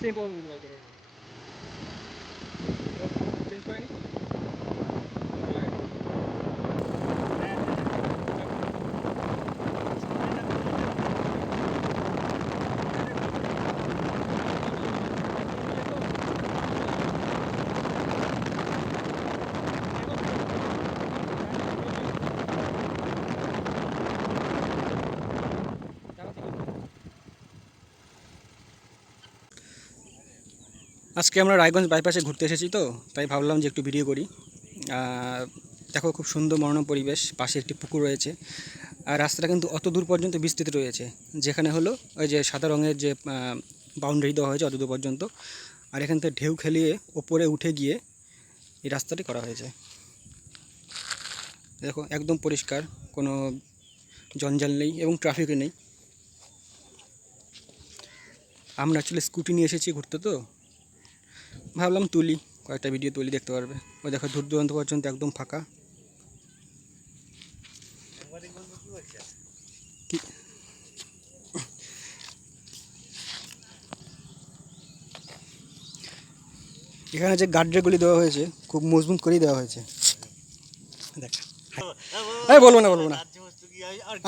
Same problem change করেনি। আজকে আমরা রায়গঞ্জ বাইপাসে ঘুরতে এসেছি, তো তাই ভাবলাম যে একটু ভিডিও করি। দেখো, খুব সুন্দর মনোরম পরিবেশ, পাশে একটি পুকুর রয়েছে। আর রাস্তাটা কিন্তু অত দূর পর্যন্ত বিস্তৃত রয়েছে, যেখানে হলো ওই যে সাদা রঙের যে বাউন্ডারি দেওয়া হয়েছে অত দূর পর্যন্ত। আর এখান থেকে ঢেউ খেলিয়ে ওপরে উঠে গিয়ে এই রাস্তাটি করা হয়েছে। দেখো, একদম পরিষ্কার, কোনো জঞ্জাল নেই এবং ট্রাফিকও নেই। আমরা অ্যাকচুয়ালি স্কুটি নিয়ে এসেছি ঘুরতে, তো ভাবলাম তুলি, কয়েকটা ভিডিও তুলি, দেখতে পারবে। ওই দেখো, দূর দূরান্ত পর্যন্ত একদম ফাঁকা। এখানে যে গার্ডরেগুলি দেওয়া হয়েছে খুব মজবুত করেই দেওয়া হয়েছে। দেখ, হ্যাঁ বলবো না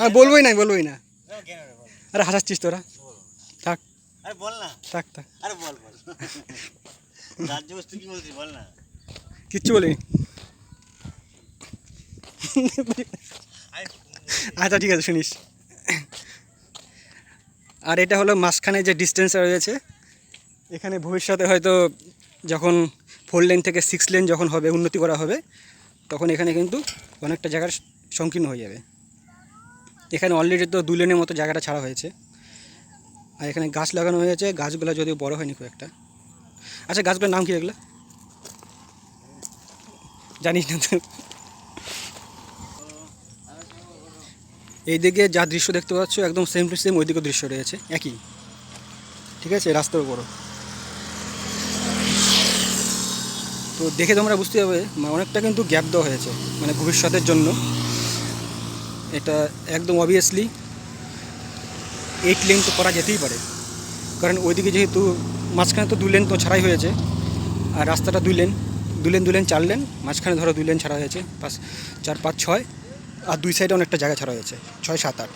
আমি বলবোই না। আরে হাসাচ্ছিস তোরা, থাক থাক থাক, কিচ্ছু বলিনি। আচ্ছা ঠিক আছে, শুনিস। আর এটা হলো মাঝখানে যে ডিস্টেন্স রয়েছে, এখানে ভবিষ্যতে হয়তো যখন 4 লেন থেকে 6 লেন যখন হবে, উন্নতি করা হবে, তখন এখানে কিন্তু অনেকটা জায়গার সংকীর্ণ হয়ে যাবে। এখানে অলরেডি তো 2 লেনের মতো জায়গাটা ছাড়া হয়েছে। আর এখানে গাছ লাগানো হয়েছে, গাছগুলো যদিও বড় হয়নি খুব একটা। আচ্ছা, গাছগুলোর নাম কি এগুলো জানিস না তো? এইদিকে যা দৃশ্য দেখতে পাচ্ছ একদম সেম টু সেম ওইদিকেও দৃশ্য রয়েছে, একই। ঠিক আছে, রাস্তার উপরও। তো দেখে তোমরা বুঝতে পারবে অনেকটা কিন্তু গ্যাপ দেওয়া হয়েছে, মানে ভবিষ্যতের জন্য। এটা একদম অবভিয়াসলি 8 লেন তো করা যেতেই পারে, কারণ ওইদিকে যেহেতু মাঝখানে তো 2 লেন তো ছাড়াই হয়েছে। আর রাস্তাটা 2 লেন 4 লেন, মাঝখানে ধরো 2 লেন ছাড়া হয়েছে, 5, 4, 5, 6। আর 2 সাইডে অনেকটা জায়গা ছাড়া হয়েছে, 6, 7, 8।